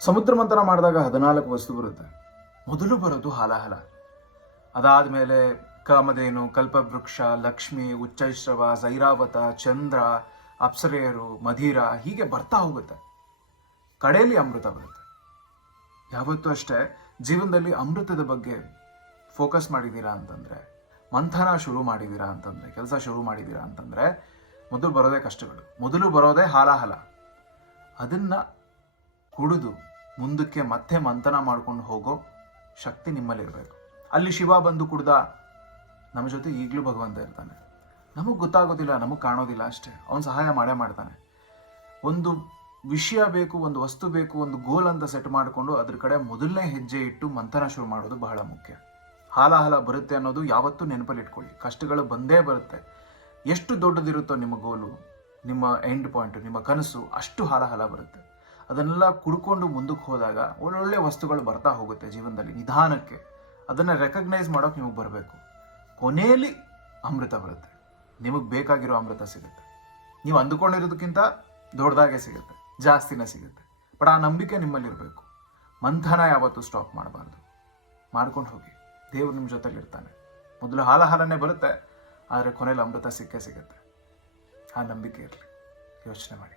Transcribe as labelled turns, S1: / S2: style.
S1: ಸಮುದ್ರ ಮಂಥನ ಮಾಡಿದಾಗ ಹದಿನಾಲ್ಕು ವಸ್ತು ಬರುತ್ತೆ. ಮೊದಲು ಬರೋದು ಹಾಲಾಹಲ. ಅದಾದಮೇಲೆ ಕಾಮಧೇನು, ಕಲ್ಪವೃಕ್ಷ, ಲಕ್ಷ್ಮಿ, ಉಚ್ಚೈಶ್ರವ, ಜೈರಾವತ, ಚಂದ್ರ, ಅಪ್ಸರೆಯರು, ಮಧೀರ ಹೀಗೆ ಬರ್ತಾ ಹೋಗುತ್ತೆ. ಕಡೆಯಲ್ಲಿ ಅಮೃತ ಬರುತ್ತೆ. ಯಾವತ್ತೂ ಅಷ್ಟೇ ಜೀವನದಲ್ಲಿ ಅಮೃತದ ಬಗ್ಗೆ ಫೋಕಸ್ ಮಾಡಿದ್ದೀರಾ ಅಂತಂದ್ರೆ, ಮಂಥನ ಶುರು ಮಾಡಿದ್ದೀರಾ ಅಂತಂದ್ರೆ, ಕೆಲಸ ಶುರು ಮಾಡಿದ್ದೀರಾ ಅಂತಂದ್ರೆ ಮೊದಲು ಬರೋದೇ ಕಷ್ಟಗಳು. ಮೊದಲು ಬರೋದೇ ಹಾಲಾಹಲ. ಅದನ್ನ ಕುಡಿದು ಮುಂದಕ್ಕೆ ಮತ್ತೆ ಮಂಥನ ಮಾಡ್ಕೊಂಡು ಹೋಗೋ ಶಕ್ತಿ ನಿಮ್ಮಲ್ಲಿರಬೇಕು ಅಲ್ಲಿ ಶಿವ ಬಂದು ಕುಡ್ದ ನಮ್ಮ ಜೊತೆ ಈಗಲೂ ಭಗವಂತ ಇರ್ತಾನೆ. ನಮಗೆ ಗೊತ್ತಾಗೋದಿಲ್ಲ, ನಮಗೆ ಕಾಣೋದಿಲ್ಲ ಅಷ್ಟೇ. ಅವನು ಸಹಾಯ ಮಾಡೇ ಮಾಡ್ತಾನೆ. ಒಂದು ವಿಷಯ ಬೇಕು, ಒಂದು ವಸ್ತು ಬೇಕು, ಒಂದು ಗೋಲ್ ಅಂತ ಸೆಟ್ ಮಾಡಿಕೊಂಡು ಅದ್ರ ಕಡೆ ಮೊದಲನೇ ಹೆಜ್ಜೆ ಇಟ್ಟು ಮಂಥನ ಶುರು ಮಾಡೋದು ಬಹಳ ಮುಖ್ಯ. ಹಾಲಾಹಲ ಬರುತ್ತೆ ಅನ್ನೋದು ಯಾವತ್ತೂ ನೆನಪಲ್ಲಿ ಇಟ್ಕೊಳ್ಳಿ. ಕಷ್ಟಗಳು ಬಂದೇ ಬರುತ್ತೆ. ಎಷ್ಟು ದೊಡ್ಡದಿರುತ್ತೋ ನಿಮ್ಮ ಗೋಲು ನಿಮ್ಮ ಎಂಡ್ ಪಾಯಿಂಟ್ ನಿಮ್ಮ ಕನಸು ಅಷ್ಟು ಹಾಲಾಹಲ ಬರುತ್ತೆ. ಅದನ್ನೆಲ್ಲ ಕುಡ್ಕೊಂಡು ಮುಂದಕ್ಕೆ ಹೋದಾಗ ಒಳ್ಳೊಳ್ಳೆ ವಸ್ತುಗಳು ಬರ್ತಾ ಹೋಗುತ್ತೆ ಜೀವನದಲ್ಲಿ, ನಿಧಾನಕ್ಕೆ. ಅದನ್ನು ರೆಕಗ್ನೈಸ್ ಮಾಡೋಕೆ ನಿಮಗೆ ಬರಬೇಕು. ಕೊನೆಯಲ್ಲಿ ಅಮೃತ ಬರುತ್ತೆ. ನಿಮಗೆ ಬೇಕಾಗಿರೋ ಅಮೃತ ಸಿಗುತ್ತೆ. ನೀವು ಅಂದುಕೊಂಡಿರೋದಕ್ಕಿಂತ ದೊಡ್ಡದಾಗೆ ಸಿಗುತ್ತೆ, ಜಾಸ್ತಿನೇ ಸಿಗುತ್ತೆ. ಬಟ್ ಆ ನಂಬಿಕೆ ನಿಮ್ಮಲ್ಲಿರಬೇಕು. ಮಂಥನ ಯಾವತ್ತೂ ಸ್ಟಾಪ್ ಮಾಡಬಾರ್ದು. ಮಾಡ್ಕೊಂಡು ಹೋಗಿ. ದೇವರು ನಿಮ್ಮ ಜೊತೆಲಿರ್ತಾನೆ. ಮೊದಲು ಹಾಲಹಾಲನೇ ಬರುತ್ತೆ, ಆದರೆ ಕೊನೆಯಲ್ಲಿ ಅಮೃತ ಸಿಕ್ಕೇ ಸಿಗುತ್ತೆ. ಆ ನಂಬಿಕೆ ಇರಲಿ. ಯೋಚನೆ ಮಾಡಿ.